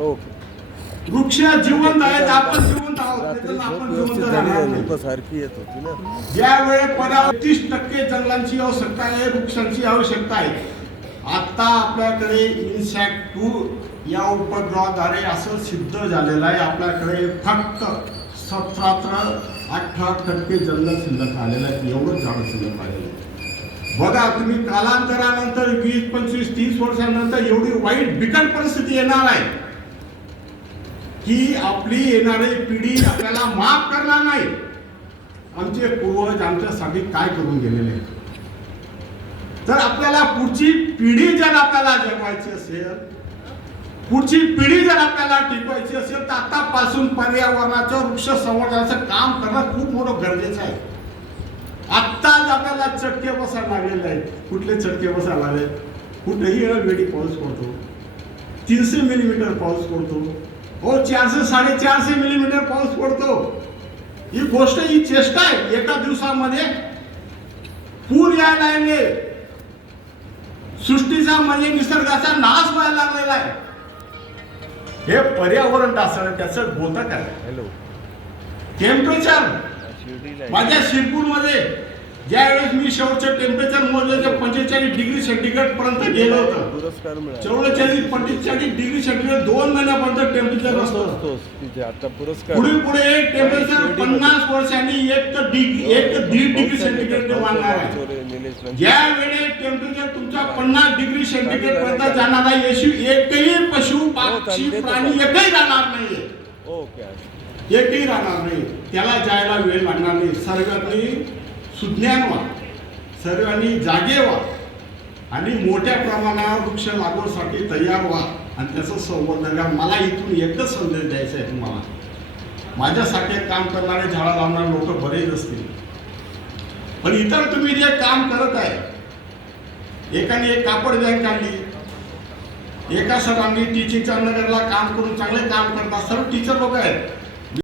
Okay. वृक्ष जिवंत आहेत, आपण जिवंत आहोत, त्याच्यानं आपण जिवंत राहणार नाही. सारखी येत होती ना. ज्यावेळी 30% जंगलांची आवश्यकता आहे, वृक्षांची आवश्यकता आहे. आता आपल्याकडे इनसॅक्ट 2 या उपग्रहाद्वारे असं सिद्ध झालेलं आहे, आपल्याकडे फक्त 17-18% जंगल शिल्लक आलेलं आहे. एवढं झाड शिल्लक आलेलं आहे. बघा तुम्ही, कालांतरानंतर 20, 25, 30 वर्षांनंतर एवढी वाईट बिकट परिस्थिती येणार आहे की आपली येणारी पिढी आपल्याला माफ करणार नाही. आमचे पूर्वज आमच्यासाठी काय करून गेलेले आहेत. तर आपल्याला पुढची पिढी जर आपल्याला जगवायची असेल, पुढची पिढी जर आपल्याला टिकवायची असेल, तर आतापासून पर्यावरणाचं वृक्ष संवर्धनाचं काम करणं खूप मोठं गरजेचं आहे. आत्ताच आपल्याला चटके बसायला लागलेले आहेत. कुठले चटके बसायला लागले? कुठेही वेळी पाऊस पडतो, 300 मिलीमीटर पाऊस पडतो, 400-450 मिलीमीटर पाऊस पडतो. ही गोष्ट, ही चेष्टा आहे. एका दिवसामध्ये पूर यायला लागले. सृष्टीचा म्हणजे निसर्गाचा नाश व्हायला लागलेला आहे. हे पर्यावरण ढासळलं, त्याचं बोलता काय? हॅलो. टेम्परेचर माझ्या शिरपूरमध्ये ज्यावेळेस मी शेवटचं टेम्परेचर मोजलं, 45 डिग्री सेंटीग्रेड पर्यंत गेलं होतं. पुरस्कार मिळाला. 44-45 डिग्री सेंटीग्रेड 2 महिन्यापर्यंत टेम्परेचर असतं. आता पुरस्कार पुढे टेम्परेचर 50 वर्षांनी 1-1.5 डिग्री सेंटीग्रेड वाढणार आहे. ज्या वेळी टेम्परेचर तुमचा 50 डिग्री सेंटीग्रेड पर्यंत जाणार आहे, एकही पशु पक्षी प्राणी एकही राहणार नाहीये. ओके. एकही राहणार नाही. त्याला जायला वेळ लागणार नाही. सर्वांनी सुज्ञान व्हा, सर्वांनी जागे व्हा आणि मोठ्या प्रमाणावर वृक्ष लागवडीसाठी तयार व्हा आणि त्याचं संवर्धन करा. मला इथून एकच संदेश द्यायचा आहे तुम्हाला. माझ्यासाठी काम करणारे, झाडं लावणारे लोक बरेच असतील, पण इतर तुम्ही जे काम करत आहे, एकाने एक कापड बँक काढली, एका सरांनी टीचिंगच्या नगरला काम करून चांगले काम करतात. सर्व टीचर लोक आहेत.